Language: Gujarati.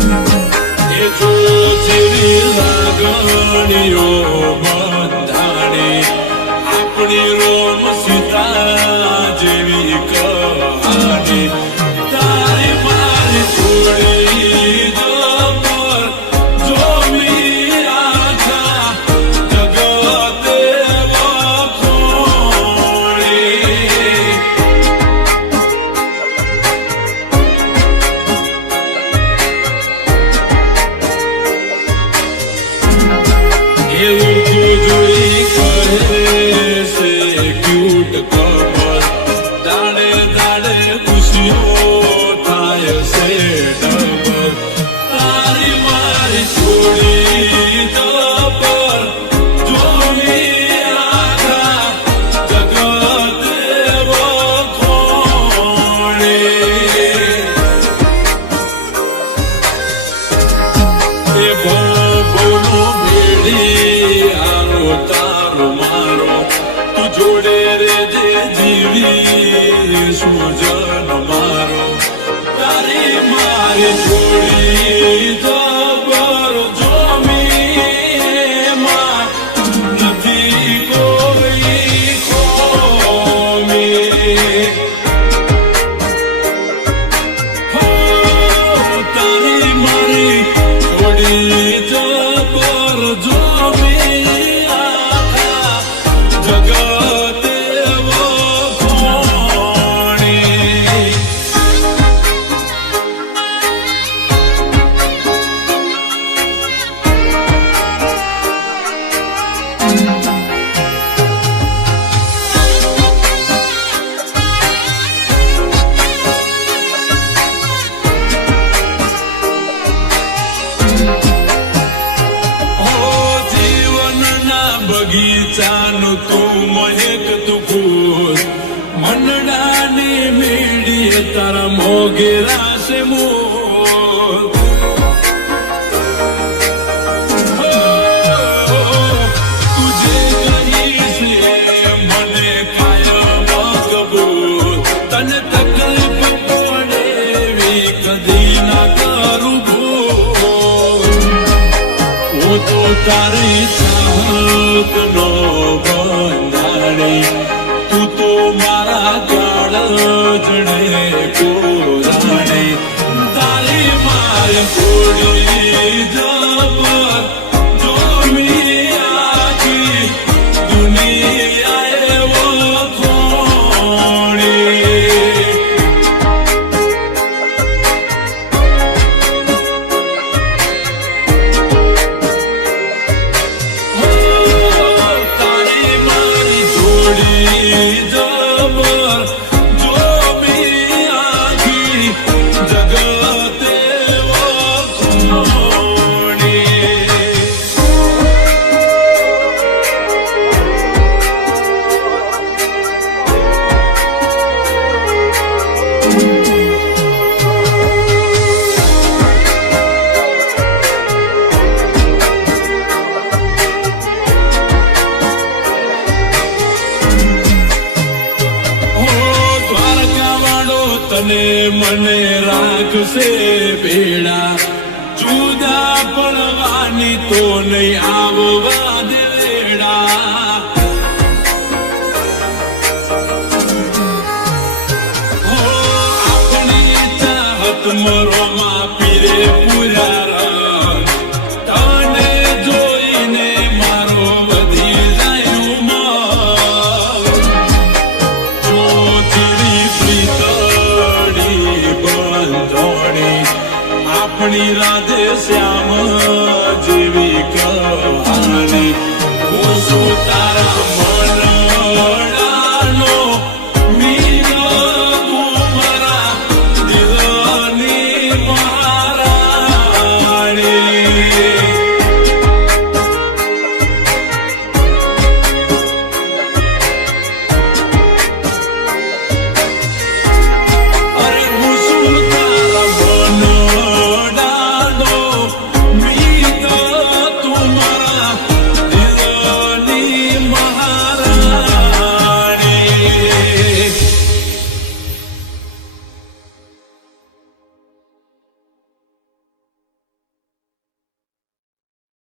એ જો જેવી લાગણીઓ બંધાણી આપણી રોમ સીતા જેવી કહાની તારી મારી થોડી જબર જોમી આખા જગતે વખોણી એવું તો જોઈ કહે છે ક્યુટ કમર દાડે દાડે ખુશીઓ થાય છે ડબલ તારી મારી છોડી દબર જોવી આખા જગતે વખોણી એ ભોનો ભેડી આરો તારો મારો તું જોડે રે જે જીવી સુજન મારો તારી મારી છોડી જબર જોમી માં નથી કોઈ ખોમી હો તારી મારી છોડી જબર જોમી આખા જગતે વખોણી બગીચાનું તું મહેક તું ફૂલ મનડાની મીડીએ તારા મોગેરા છે મોલ તુજે કહીશ મને કાયમ કબૂલ તને તકલીફ પડે એવી કદી ના કરું ભૂલ હું તો તારી નો બંધાણી તું તો મારા કાળજણે કોરાણી તારી મારી છોડી જબર જોમી આખી દુનિયાએ વખોણી જબર જોમી આખી જગતે વખોણી તને મને રાખશે ભેડા જુદા પડવાની તો નહીં આવવા દેડા આપણી ચાહત મરોમાં પીરે પૂરા રંગ તને જોઈને મારો વધી જાય ઉમંગ જો ચીડી પ્રીત આપણી રાધે શ્યામ જેવી કહાની હું શું તારા